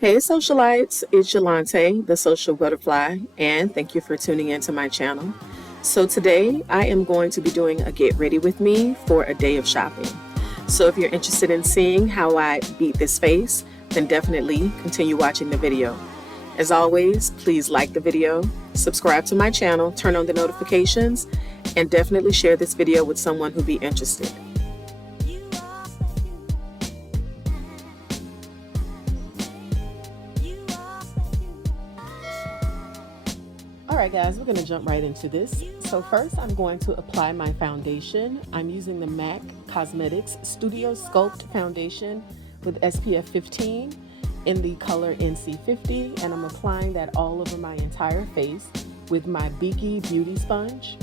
Hey Socialites, it's Yulante, the social butterfly, and thank you for tuning into my channel. So today I am going to be doing a get ready with me for a day of shopping. So if you're interested in seeing how I beat this face, then definitely continue watching the video. As always, please like the video, subscribe to my channel, turn on the notifications, and definitely share this video with someone who'd be interested. Alright guys, we're going to jump right into this. So first I'm going to apply my foundation. I'm using the Minx Cosmetics Studio Sculpt Foundation with SPF 15 in the color NC50, and I'm applying that all over my entire face with my Beaky Beauty Sponge.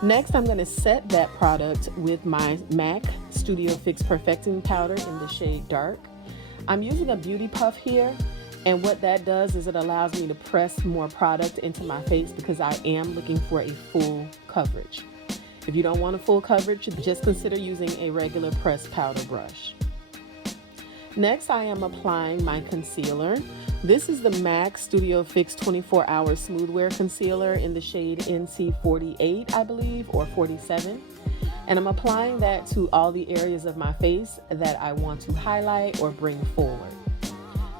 Next I'm going to set that product with my MAC Studio Fix Perfecting Powder in the shade Dark. I'm using a beauty puff here. And what that does is it allows me to press more product into my face because I am looking for a full coverage. If you don't want a full coverage, just consider using a regular pressed powder brush. Next, I am applying my concealer. This is the MAC Studio Fix 24 Hour Smooth Wear Concealer in the shade NC48, I believe, or 47. And I'm applying that to all the areas of my face that I want to highlight or bring forward.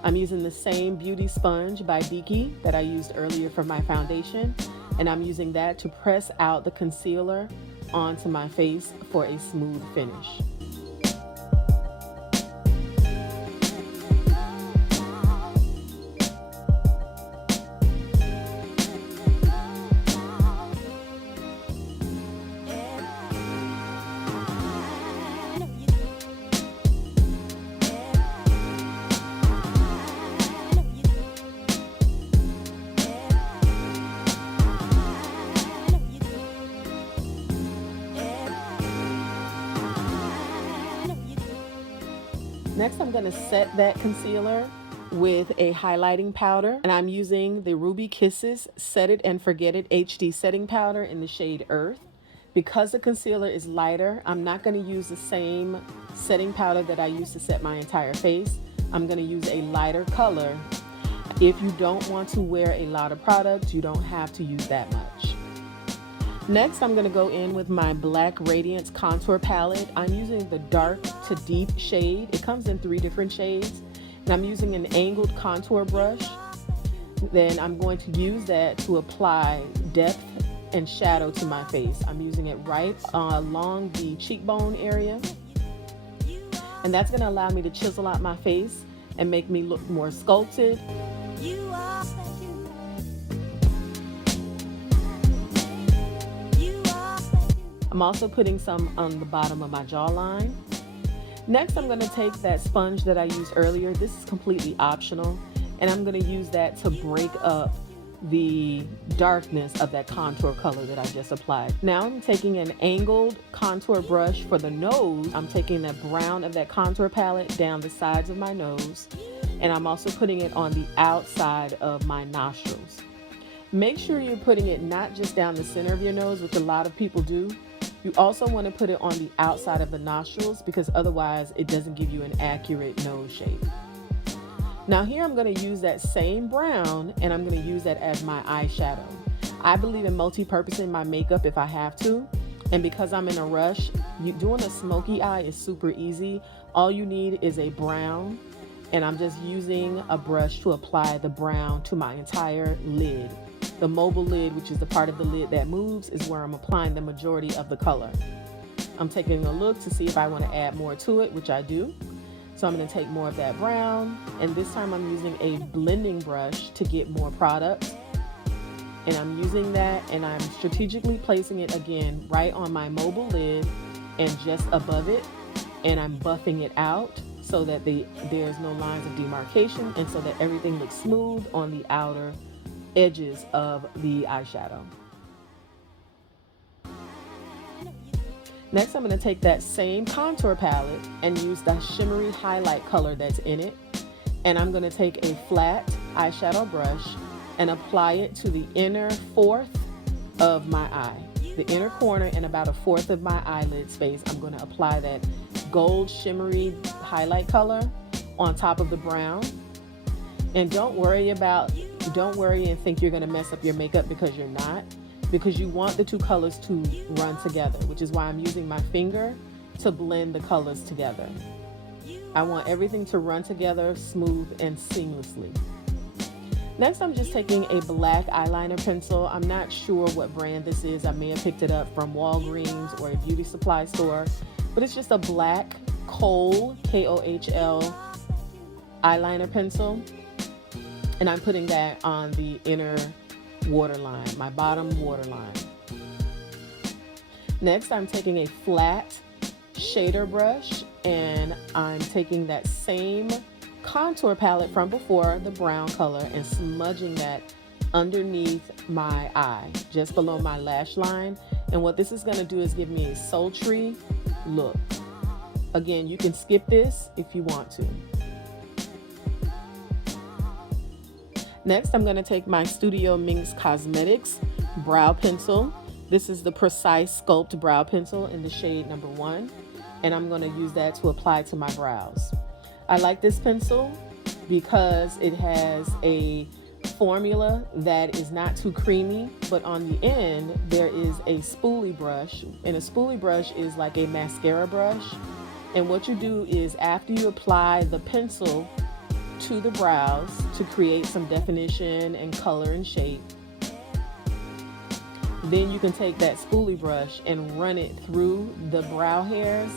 I'm using the same beauty sponge by DECAY that I used earlier for my foundation, and I'm using that to press out the concealer onto my face for a smooth finish. Next, I'm going to set that concealer with a highlighting powder, and I'm using the Ruby Kisses Set It and Forget It HD setting powder in the shade Earth. Because the concealer is lighter, I'm not going to use the same setting powder that I use to set my entire face. I'm going to use a lighter color. If you don't want to wear a lot of product, you don't have to use that much. Next, I'm going to go in with my black Radiance contour palette. I'm using the dark to deep shade. It comes in 3 different shades. And I'm using an angled contour brush. Then I'm going to use that to apply depth and shadow to my face. I'm using it right along the cheekbone area. And that's going to allow me to chisel out my face and make me look more sculpted. I'm also putting some on the bottom of my jawline. Next, I'm going to take that sponge that I used earlier. This is completely optional, and I'm going to use that to break up the darkness of that contour color that I just applied. Now I'm taking an angled contour brush for the nose. I'm taking the brown of that contour palette down the sides of my nose, and I'm also putting it on the outside of my nostrils. Make sure you're putting it not just down the center of your nose, which a lot of people do. You also want to put it on the outside of the nostrils because otherwise it doesn't give you an accurate nose shape. Now here I'm going to use that same brown, and I'm going to use that as my eyeshadow. I believe in multi-purposing my makeup if I have to, and because I'm in a rush, doing a smoky eye is super easy. All you need is a brown, and I'm just using a brush to apply the brown to my entire lid. The mobile lid, which is the part of the lid that moves, is where I'm applying the majority of the color. I'm taking a look to see if I want to add more to it, which I do. So I'm going to take more of that brown, and this time I'm using a blending brush to get more product. And I'm using that, and I'm strategically placing it again right on my mobile lid and just above it, and I'm buffing it out so that there's no lines of demarcation, and so that everything looks smooth on the outer edges of the eyeshadow. Next, I'm going to take that same contour palette and use the shimmery highlight color that's in it, and I'm going to take a flat eyeshadow brush and apply it to the inner fourth of my eye, the inner corner, and about a fourth of my eyelid space. I'm going to apply that gold shimmery highlight color on top of the brown. And don't worry and think you're going to mess up your makeup, because you're not, because you want the two colors to run together, which is why I'm using my finger to blend the colors together. I want everything to run together smooth and seamlessly. Next, I'm just taking a black eyeliner pencil. I'm not sure what brand this is. I may have picked it up from Walgreens or a beauty supply store, but it's just a black KOHL, KOHL eyeliner pencil. And I'm putting that on the inner waterline, my bottom waterline. Next, I'm taking a flat shader brush, and I'm taking that same contour palette from before, the brown color, and smudging that underneath my eye, just below my lash line. And what this is going to do is give me a sultry look. Again, you can skip this if you want to. Next, I'm going to take my Studio Minx Cosmetics brow pencil. This is the Precise Sculpt brow pencil in the shade number 1, and I'm going to use that to apply to my brows. I like this pencil because it has a formula that is not too creamy, but on the end there is a spoolie brush, and a spoolie brush is like a mascara brush. And what you do is, after you apply the pencil to the brows to create some definition and color and shape, then you can take that spoolie brush and run it through the brow hairs,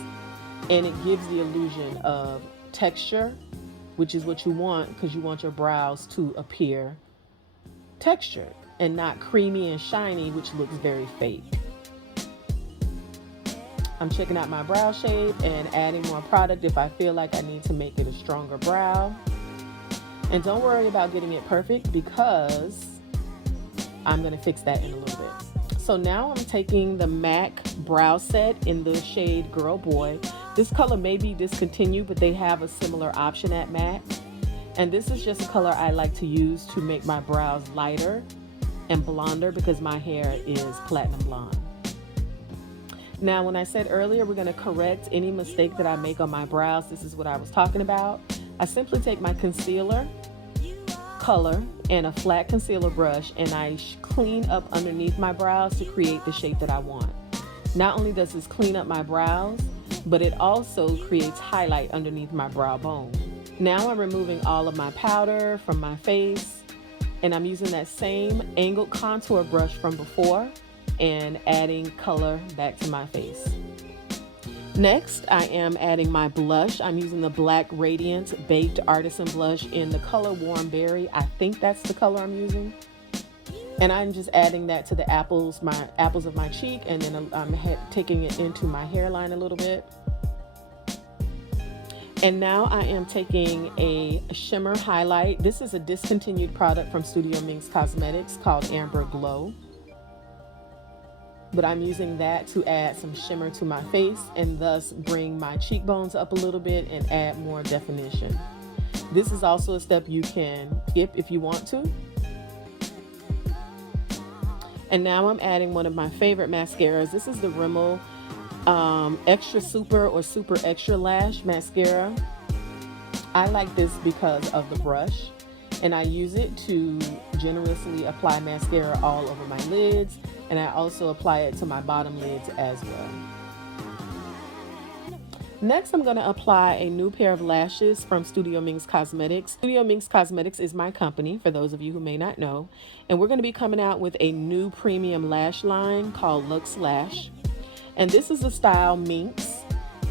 and it gives the illusion of texture, which is what you want, because you want your brows to appear textured and not creamy and shiny, which looks very fake. I'm checking out my brow shape and adding more product if I feel like I need to make it a stronger brow. And don't worry about getting it perfect, because I'm going to fix that in a little bit. So now I'm taking the MAC brow set in the shade Girl Boy. This color may be discontinued, but they have a similar option at MAC. And this is just a color I like to use to make my brows lighter and blonder, because my hair is platinum blonde. Now, when I said earlier we're going to correct any mistake that I make on my brows, this is what I was talking about. I simply take my concealer color and a flat concealer brush, and I clean up underneath my brows to create the shape that I want. Not only does this clean up my brows, but it also creates highlight underneath my brow bone. Now I'm removing all of my powder from my face, and I'm using that same angled contour brush from before and adding color back to my face. Next, I am adding my blush. I'm using the black Radiance Baked Artisan blush in the color Warm Berry. I think that's the color I'm using. And I'm just adding that to the apples of my cheek, and then I'm taking it into my hairline a little bit. And now I am taking a shimmer highlight. This is a discontinued product from Studio Minx Cosmetics called Amber Glow. But I'm using that to add some shimmer to my face, and thus bring my cheekbones up a little bit and add more definition. This is also a step you can skip if you want to. And now I'm adding one of my favorite mascaras. This is the Rimmel Extra Super or Super Extra Lash mascara. I like this because of the brush, and I use it to generously apply mascara all over my lids, and I also apply it to my bottom lids as well. Next, I'm going to apply a new pair of lashes from Studio Minx Cosmetics. Studio Minx Cosmetics is my company, for those of you who may not know, and we're going to be coming out with a new premium lash line called LUXELASH. And this is the style Minx,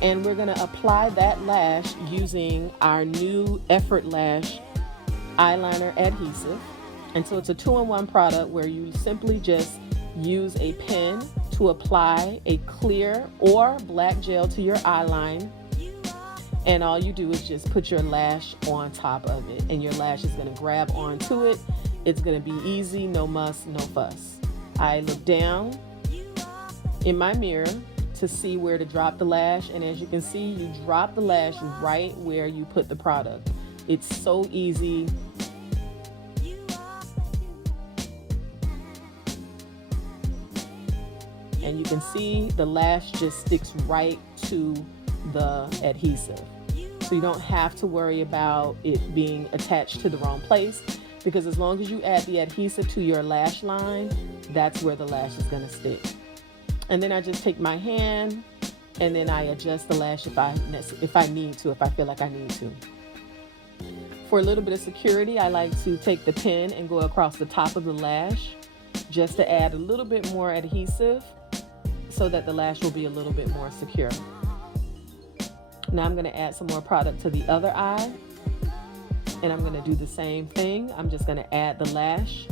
and we're going to apply that lash using our new Effort Lash eyeliner adhesive. And so it's a 2-in-1 product where you simply just use a pen to apply a clear or black gel to your eyeline, and all you do is just put your lash on top of it, and your lash is going to grab onto it. It's going to be easy, no muss, no fuss. I look down in my mirror to see where to drop the lash, and as you can see, you drop the lash right where you put the product. It's so easy. And you can see the lash just sticks right to the adhesive. So you don't have to worry about it being attached to the wrong place, because as long as you add the adhesive to your lash line, that's where the lash is going to stick. And then I just take my hand and then I adjust the lash if I need to, if I feel like I need to. For a little bit of security, I like to take the pen and go across the top of the lash just to add a little bit more adhesive so that the lash will be a little bit more secure. Now I'm going to add some more product to the other eye, and I'm going to do the same thing. I'm just going to add the lash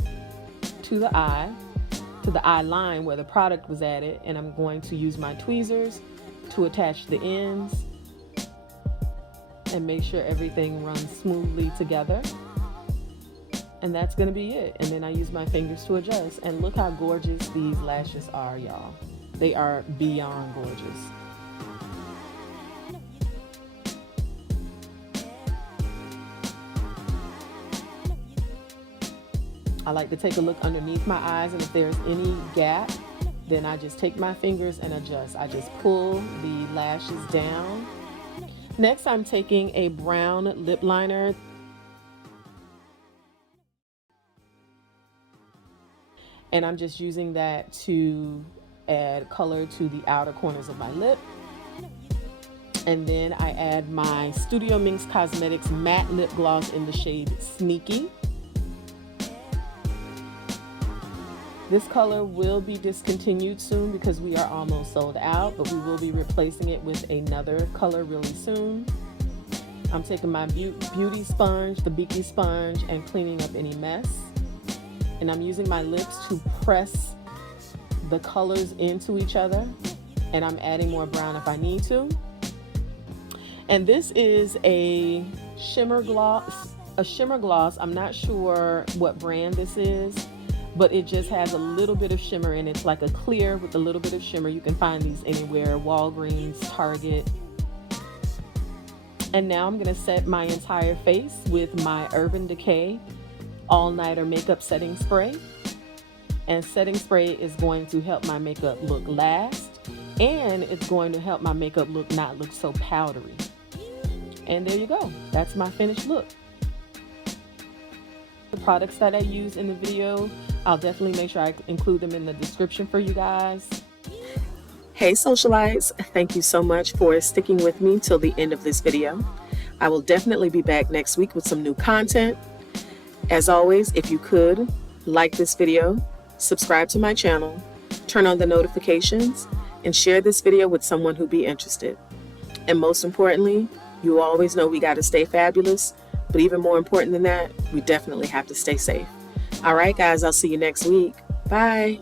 to the eye line where the product was added, and I'm going to use my tweezers to attach the ends and make sure everything runs smoothly together. And that's going to be it. And then I use my fingers to adjust. And look how gorgeous these lashes are, y'all. They are beyond gorgeous. I like to take a look underneath my eyes, and if there's any gap, then I just take my fingers and adjust. I just pull the lashes down. Next, I'm taking a brown lip liner. And I'm just using that to add color to the outer corners of my lip. And then I add my Studio Minx Cosmetics matte lip gloss in the shade Sneaky. This color will be discontinued soon because we are almost sold out, but we will be replacing it with another color really soon. I'm taking my beauty sponge, the Beaky sponge, and cleaning up any mess. And I'm using my lips to press the colors into each other. And I'm adding more brown if I need to. And this is a shimmer gloss. I'm not sure what brand this is, but it just has a little bit of shimmer, and it's like a clear with a little bit of shimmer. You can find these anywhere, Walgreens, Target. And now I'm gonna set my entire face with my Urban Decay All-Nighter Makeup Setting Spray. And setting spray is going to help my makeup look last, and it's going to help my makeup not look so powdery. And there you go, that's my finished look. The products that I use in the video, I'll definitely make sure I include them in the description for you guys. Hey Socialites, thank you so much for sticking with me till the end of this video. I will definitely be back next week with some new content. As always, if you could, like this video, subscribe to my channel, turn on the notifications, and share this video with someone who'd be interested. And most importantly, you always know we gotta stay fabulous, but even more important than that, we definitely have to stay safe. All right, guys, I'll see you next week. Bye.